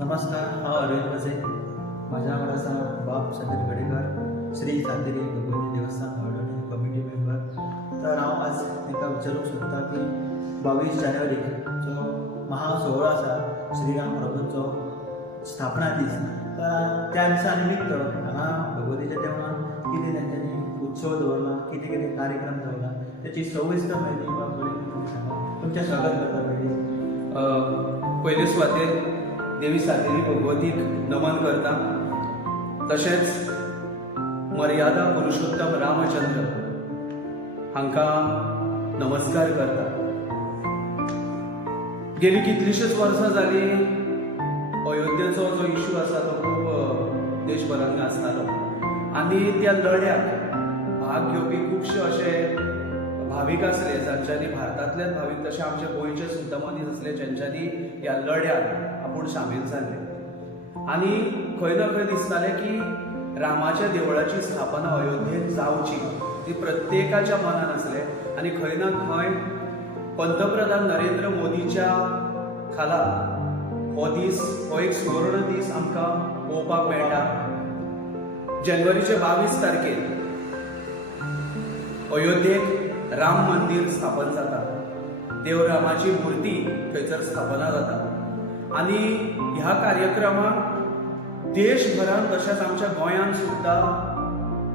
नमस्कार हांव अरविंद वजे माझ्या आवडाचा बाप बाब गडेकर श्री सातेरी भगवती देवस्थान हळडोणी कमिटी मेंबर तर हांव आज तांकां विचारूंक सोदता की बावीस जानेवारीक जो महासोहळो आसा श्रीराम प्रभूचो स्थापना दीस तर त्या दिसा निमित्त हांगा भगवतीच्या देवळान कितें तेंच्यांनी उत्सव दवरला कितें कितें कार्यक्रम दवरला त्याची सविस्तर म्हायती बरी तुमचें स्वागत करता. पयली पयले सुवातेर देवी सातेरी भगवतीक नमन करता। तशेंच मर्यादा पुरुषोत्तम रामचंद्र हांकां नमस्कार करता। गेली कितलीशींच वर्सां जाली अयोध्येचो जो इशू आसा तो खूब देशभरांत आसतालो गाजतालो आनी त्या लढ्याक भाग घेवपी खुबशे अशे भावीक आसले जांच्यांनी भारतांतलेच भावीक तशे आमचे गोंयचे सुद्दां मनीस आसले जांच्यांनी ह्या लढ्याक आपूण सामील जाल्ले आनी खंय ना खंय दिसतालें की रामाच्या देवळाची स्थापना अयोध्येत जावची ती प्रत्येकाच्या मनान आसलें आनी खंय ना खंय पंतप्रधान नरेंद्र मोदीच्या खाला हो दीस हो एक सुवर्ण दीस आमकां पळोवपाक मेळटा. जानेवारीचे बावीस तारखेर अयोध्येक राम मंदिर स्थापन जाता. देव रामाची मुर्ती थंयसर स्थापना जाता. आनी ह्या कार्यक्रमाक देशभरान तशेंच आमच्या गोंयांत सुद्दां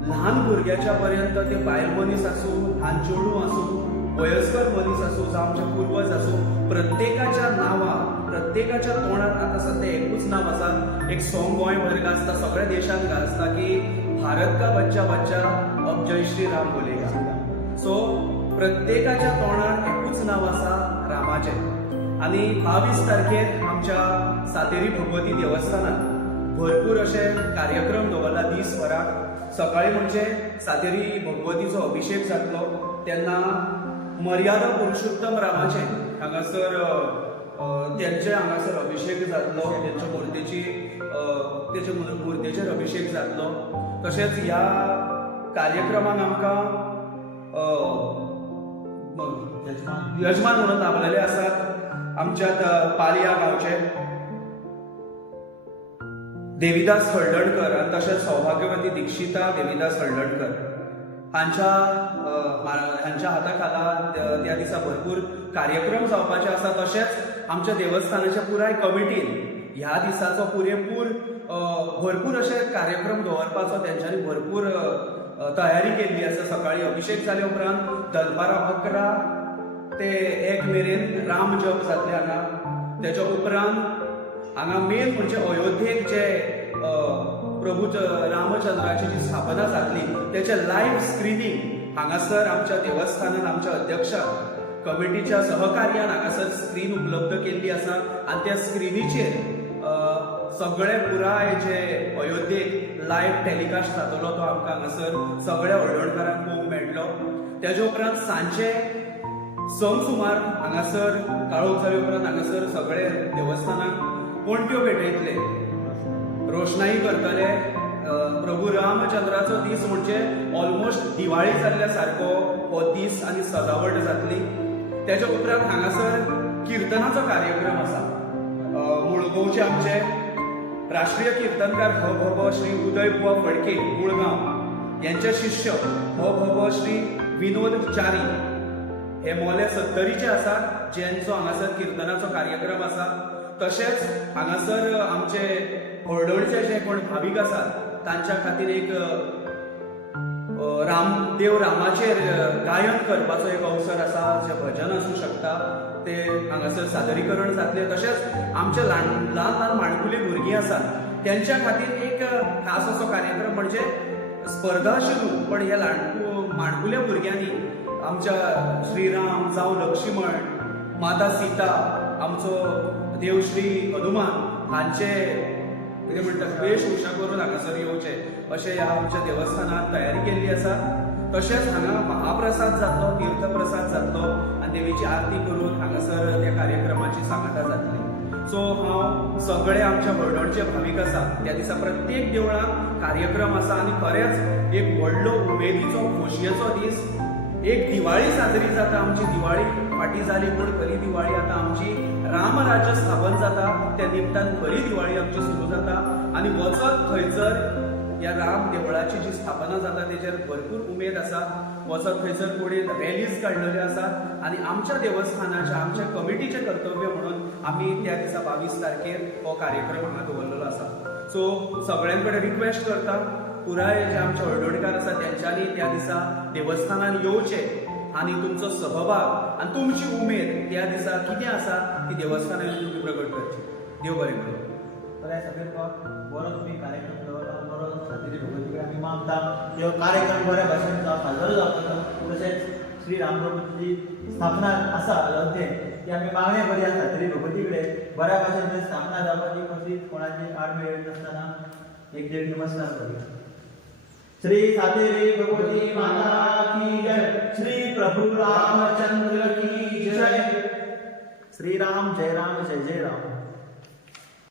ल्हान भुरग्याच्या पर्यंत ते बायल मनीस आसूं ल्हान चेडूं आसूं वयस्कर मनीस आसूं जावं आमचे पुर्वज आसूं प्रत्येकाच्या नांवां प्रत्येकाच्या तोंडात आतां सध्या एकूच नांव आसा एक सॉंग गोंयभर गाजता सगळ्या देशांत गाजता की भारत का बच्चा बच्चा अब जय श्री राम बोलेगा. सो प्रत्येकाच्या तोंडार एकूच नांव आसा रामाचें आनी बावीस तारखेर आमच्या सातेरी भगवती देवस्थानात भरपूर अशे कार्यक्रम दवरला दीसभराक सकाळी म्हणजे सातेरी भगवतीचो अभिषेक जातलो तेन्ना मर्यादा पुरुषोत्तम रामाचे हांगासर त्यांचे हांगासर अभिषेक जातलो त्यांच्या मूर्तेची अ, तेचे अभिषेक जातलो तशेंच ह्या कार्यक्रमाक आमकां यजमान यजमान म्हणून लाभलेले आसात आमच्यात अ, पालया गांवचे. देविदास हळदणकर आणि तशेंच सौभाग्यवती दीक्षिता देविदास हळदणकर हांच्या हांच्या हाता खाला त्या- दिसा भरपूर कार्यक्रम जावपाचे आसा तशेंच आमच्या देवस्थानाच्या पुराय कमिटीन ह्या दिसाचो पुरेपूर भरपूर अशे कार्यक्रम दवरपाचो तेंच्यांनी भरपूर तयारी केल्ली आसा सकाळी अभिषेक जाले उपरांत दनपारां अकरा ते एक मेरेन राम जप जातले हांगा तेच्या उपरांत हांगा मेन म्हणजे अयोध्येक जे प्रभू रामचंद्राची जी स्थापना जातली तेचे लायव्ह स्क्रिनींग हांगासर आमच्या देवस्थानान आमच्या अध्यक्षा कमिटीच्या सहकार्यान हांगासर स्क्रीन उपलब्ध केल्ली आसा. आनी त्या स्क्रिनीचेर सगळे पुराय जे अयोध्येक लायव्ह टेलिकास्ट जातलो तो आमकां हांगासर सगळ्या हळदणकारांक पळोवंक मेळटलो. तेजे उपरांत सांजे सम सुमार हांगासर काळोख जाले उपरांत हांगासर सगळे देवस्थानाक पणट्यो भेटयतले रोशनाई करतले प्रभू रामचंद्राचो दीस म्हणजे ऑलमोस्ट दिवाळी जाल्ल्या सारको हो दीस आनी सजावट जातली. तेच्या उपरांत हांगासर कीर्तनाचो कार्यक्रम आसा. मुळगांवचे आमचे राष्ट्रीय कीर्तनकार हो भोबो श्री उदय बुवा फडके मुळगांव. यांचे शिष्य हो भोबो श्री विनोद चारी. हे मोले सत्तरीचे आसात जेंचो हांगासर कीर्तनाचो कार्यक्रम आसा तशेंच हांगासर आमचे हळदणचे जे कोण भावीक आसात तांच्या खातीर एक राम देव रामदेव रामाचेर गायन करपाचो एक अवसर आसा जे भजन आसूं शकता ते हांगासर सादरीकरण जातले. तशेंच आमचे ल्हान ल्हान ल्हान माणकुली भुरगीं आसात त्यांच्या खातीर एक खास असो कार्यक्रम म्हणजे स्पर्धा सुरू पण ह्या ल्हान माणकुल्या भुरग्यांनी आमच्या श्रीराम जावं लक्ष्मण माता सीता आमचो देव श्री हनुमान हांचे कितें म्हणटात वेशभूषा करून हांगासर येवचे अशें ह्या आमच्या देवस्थानांत तयारी केल्ली आसा तशेंच हांगा महाप्रसाद जातलो तीर्थप्रसाद जातलो आनी देवीची आरती करून हांगासर त्या कार्यक्रमाची सांगता जातली सो हांव सगळे आमच्या हळडणचे भावीक आसा त्या दिसा प्रत्येक देवळांत कार्यक्रम आसा आनी खरेंच एक व्हडलो उमेदीचो खोशयेचो दीस एक दिवाळी साजरी जाता आमची दिवाळी फाटी जाली पूण खरी दिवाळी? आतां आमची रामराज्य स्थापन जाता त्या निमतान खरी दिवाळी आमची सुरू जाता. आणि वचत थंयसर या राम देवळाची जी स्थापना जाता तेजेर भरपूर उमेद आसा वचत थंयसर फुडें रॅलीज काढलेले आसात आनी आमच्या देवस्थानाच्या आमच्या कमिटीचें कर्तव्य म्हणून आमी त्या दिसा बावीस तारखेर हो कार्यक्रम हांगा दवरलेलो आसा सो सगळ्यां कडेन रिक्वेस्ट करता. पुराय जे आमचे हळदणकार आसा तेंच्यांनी त्या दिसा देवस्थानान येवचे आनी तुमचो सहभाग आनी तुमची उमेद त्या दिसा कितें आसा ती देवस्थानान येवन तुमी प्रगट करची देव बरें करूं. बरें सगळे बरो तुमी कार्यक्रम दवरला बरो सातेरी भगवती आमी मागता. ह्यो कार्यक्रम बऱ्या भाशेन जावं साजरो जावपाचो तशेंच श्री रामप्रभूची स्थापना आसा अयोध्ये ती आमी मागणे बरी आसा तरी भगवती कडेन बऱ्या भाशेन स्थापना जावपाची कसलीच म्हणजे कोणाची आड आडमेळ नासतना एक देड दिवस करूया श्री सातेरी भगवती माता की जय। श्री प्रभु रामचंद्र की जय। श्री राम जय राम जय जय राम।